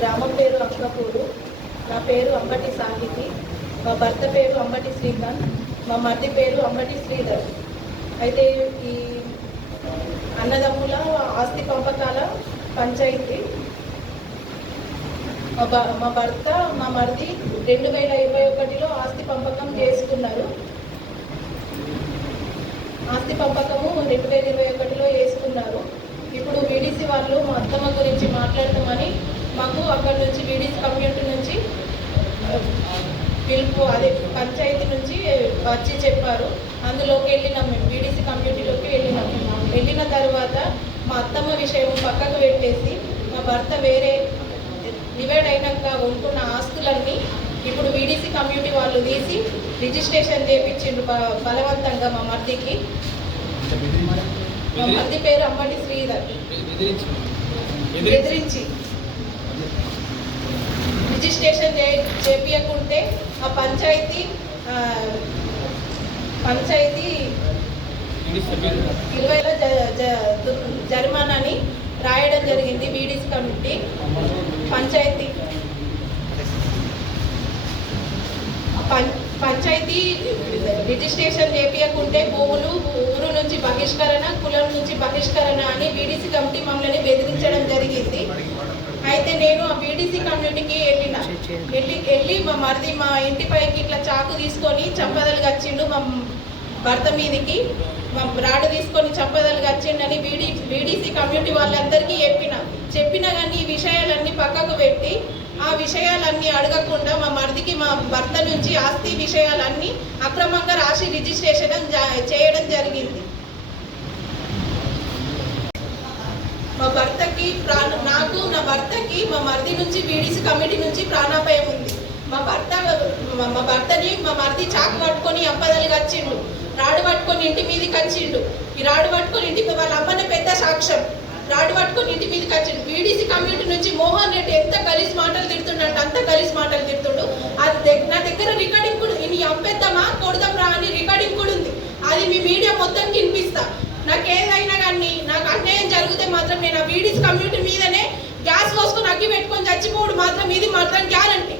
గ్రామం పేరు అంకపూరు. నా పేరు అంబటి సాహితి. మా భర్త పేరు అంబటి శ్రీకాంత్. మా మరిది పేరు అంబటి శ్రీధర్. అయితే ఈ అన్నదమ్ముల ఆస్తి పంపకాల పంచాయతీ మా భర్త మా మరిది 2021లో ఆస్తి పంపకం చేసుకున్నారు. ఆస్తి పంపకము 2021లో వేసుకున్నారు. ఇప్పుడు వీడీసీ వాళ్ళు మా అత్తమ్మ గురించి మాట్లాడతామని మాకు అక్కడి నుంచి వీడీసీ కమ్యూనిటీ నుంచి పిలుపు అదే పంచాయతీ నుంచి వచ్చి చెప్పారు. అందులోకి వెళ్ళినాం, మేము వీడీసీ కమ్యూనిటీలోకి వెళ్ళినాం. వెళ్ళిన తర్వాత మా అత్తమ్మ విషయం పక్కకు పెట్టేసి మా భర్త వేరే డివైడ్ అయినాక ఉంటున్న ఆస్తులన్నీ ఇప్పుడు వీడీసీ కమ్యూనిటీ వాళ్ళు తీసి రిజిస్ట్రేషన్ చేయించిండ్రు బలవంతంగా మా మర్దికి. మా మర్ది పేరు అంబటి శ్రీధర్. ఎదిరించి రిజిస్ట్రేషన్ చేపించకుంటే ఆ పంచాయతీ 20,000 జరిమానాని రాయడం జరిగింది. వీడీసీ కమిటీ పంచాయతీ రిజిస్ట్రేషన్ చేపించకుంటే భూములు ఊరు నుంచి బహిష్కరణ, కులం నుంచి బహిష్కరణ అని వీడీసీ కమిటీ మమ్మల్ని బెదిరించడం జరిగింది. అయితే నేను ఆ వీడీసీ కమ్యూనిటీకి వెళ్ళి మా మరిది మా ఇంటి పైకి ఇట్లా చాకు తీసుకొని చంపదలుగా వచ్చిండు. మా భర్త మీదికి మా రాడు తీసుకొని చంపదలుగా వచ్చిండని వీడీసీ కమ్యూనిటీ వాళ్ళందరికీ చెప్పినా కానీ ఈ విషయాలన్నీ పక్కకు పెట్టి ఆ విషయాలన్నీ అడగకుండా మా మరిదికి మా భర్త నుంచి ఆస్తి విషయాలన్నీ అక్రమంగా రాసి రిజిస్ట్రేషన్ చేయడం జరిగింది. మా భర్తకి నాకు నా భర్తకి మా మరిది నుంచి వీడీసీ కమిటీ నుంచి ప్రాణాపాయం ఉంది. మా భర్తని మా మరిది చాకు పట్టుకొని అప్పదలుగా వచ్చిండు. రాడు పట్టుకొని ఇంటి మీదకి వచ్చిండు. ఈ రాడు పట్టుకొని ఇంటికి వాళ్ళ అమ్మనే పెద్ద సాక్ష్యం. రాడు పట్టుకొని ఇంటి మీదకి వచ్చిండు. వీడీసీ కమ్యూనిటీ నుంచి మోహన్ రెడ్డి ఎంత గలీజ్ మాటలు తిడుతుండంటే అంత గలీజ్ మాటలు తిడుతుండు. అది నా దగ్గర రికార్డింగ్ కూడా ఇని అంపెద్దామా కొడదాం రా అని రికార్డింగ్ కూడా ఉంది. అది మీ మీడియా మొత్తం వినిపిస్తా. నాకు ఏదైనా కానీ నాకు అన్యాయం జరిగితే మాత్రం నేను ఆ వీడీసీ కమ్యూనిటీ మీదనే గ్యాస్ పోసుకొని అగ్గి పెట్టుకొని చచ్చిపోవడం మాత్రం ఇది మాత్రం గ్యారంటీ.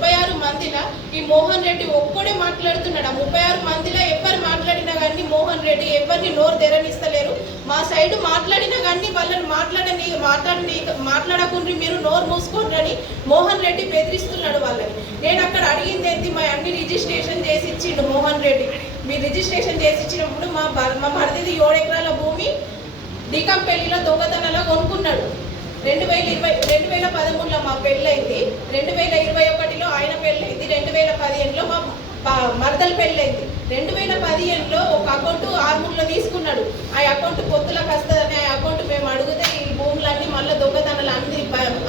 36 మందిలో ఈ మోహన్ రెడ్డి ఒక్కడే మాట్లాడుతున్నాడు. ఆ 36 మందిలో ఎవరు మాట్లాడినా కానీ మోహన్ రెడ్డి ఎవరిని నోరు తెరనిస్తలేరు. మా సైడ్ మాట్లాడినా కానీ వాళ్ళని మాట్లాడకుండా మీరు నోరు మూసుకోండి అని మోహన్ రెడ్డి బెదిరిస్తున్నాడు వాళ్ళని. నేను అక్కడ అడిగింది ఏంటి, మా అన్ని రిజిస్ట్రేషన్ చేసి ఇచ్చిండు మోహన్ రెడ్డి. మీరు రిజిస్ట్రేషన్ చేసి ఇచ్చినప్పుడు మా మరిది 7 ఎకరాల భూమి డీకంపెల్లిలో దొంగతనంలో కొనుక్కున్నాడు. 2013లో మా పెళ్ళైంది. 2021లో ఆయన పెళ్ళైంది. 2015లో మా మరదల పెళ్ళైంది. 2015లో ఒక అకౌంట్ ఆర్మూర్లో తీసుకున్నాడు. ఆ అకౌంట్ పొత్తులకు వస్తుందని ఆ అకౌంట్ మేము అడిగితే ఈ భూములన్నీ మళ్ళీ దొంగతనాలు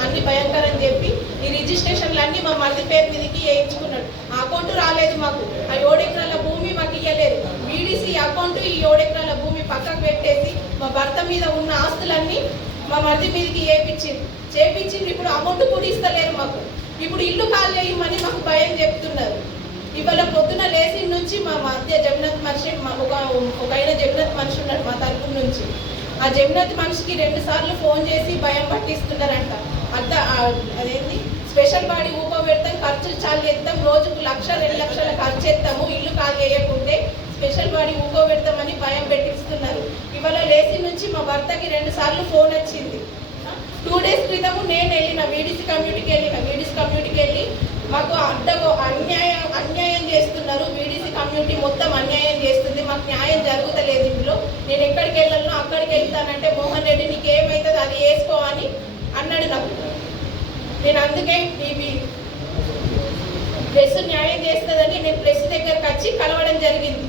అన్ని భయంకరం చెప్పి ఈ రిజిస్ట్రేషన్లన్నీ మా మరిది పేరు మీదకి వేయించుకున్నాడు. ఆ అకౌంట్ రాలేదు మాకు. ఆ 7 ఎకరాల భూమి మాకు ఇవ్వలేదు. వీడీసీ అకౌంట్ ఈ 7 ఎకరాల భూమి పక్కకు పెట్టేసి మా భర్త మీద ఉన్న ఆస్తులన్నీ మా మరిది మీదకి చేపించింది. ఇప్పుడు అమౌంట్ కూడా ఇస్తలేరు మాకు. ఇప్పుడు ఇల్లు ఖాళీ చేయమని మాకు భయం చెప్తున్నారు. ఇవాళ పొద్దున లేచి నుంచి మా మధ్య జగన్నాథ్ మనిషి ఒక ఆయన జగన్నాథ్ మనిషి ఉన్నాడు మా తరపు నుంచి. ఆ జగన్నాథ్ మనిషికి 2 సార్లు ఫోన్ చేసి భయం పట్టిస్తున్నారంట. అదేంటి స్పెషల్ బాడీ ఊపో పెడతాం, ఖర్చులు చాలు చేస్తాం, రోజుకు 1,00,000 2 లక్షల ఖర్చు చేస్తాము, ఇల్లు ఖాళీ చేయకుంటే స్పెషల్ బాడీ ఊపో పెడతామని భయం పెట్టిస్తున్నారు. ఇవాళ లేచి నుంచి మా భర్తకి 2 సార్లు ఫోన్ వచ్చింది. 2 డేస్ క్రితము నేను వెళ్ళిన వీడీసీ కమ్యూనిటీకి వెళ్ళి మాకు అన్యాయం చేస్తున్నారు. వీడీసీ కమ్యూనిటీ మొత్తం అన్యాయం చేస్తుంది. మాకు న్యాయం జరుగుతలేదు. ఇందులో నేను ఎక్కడికి వెళ్ళాలనో అక్కడికి వెళ్తానంటే మోహన్ రెడ్డి నీకు ఏమవుతుంది అది వేసుకో అని అన్నాడు నాకు. నేను అందుకే ఇవి ప్రెస్ న్యాయం చేస్తుందని నేను ప్రెస్ దగ్గరకు వచ్చి కలవడం జరిగింది.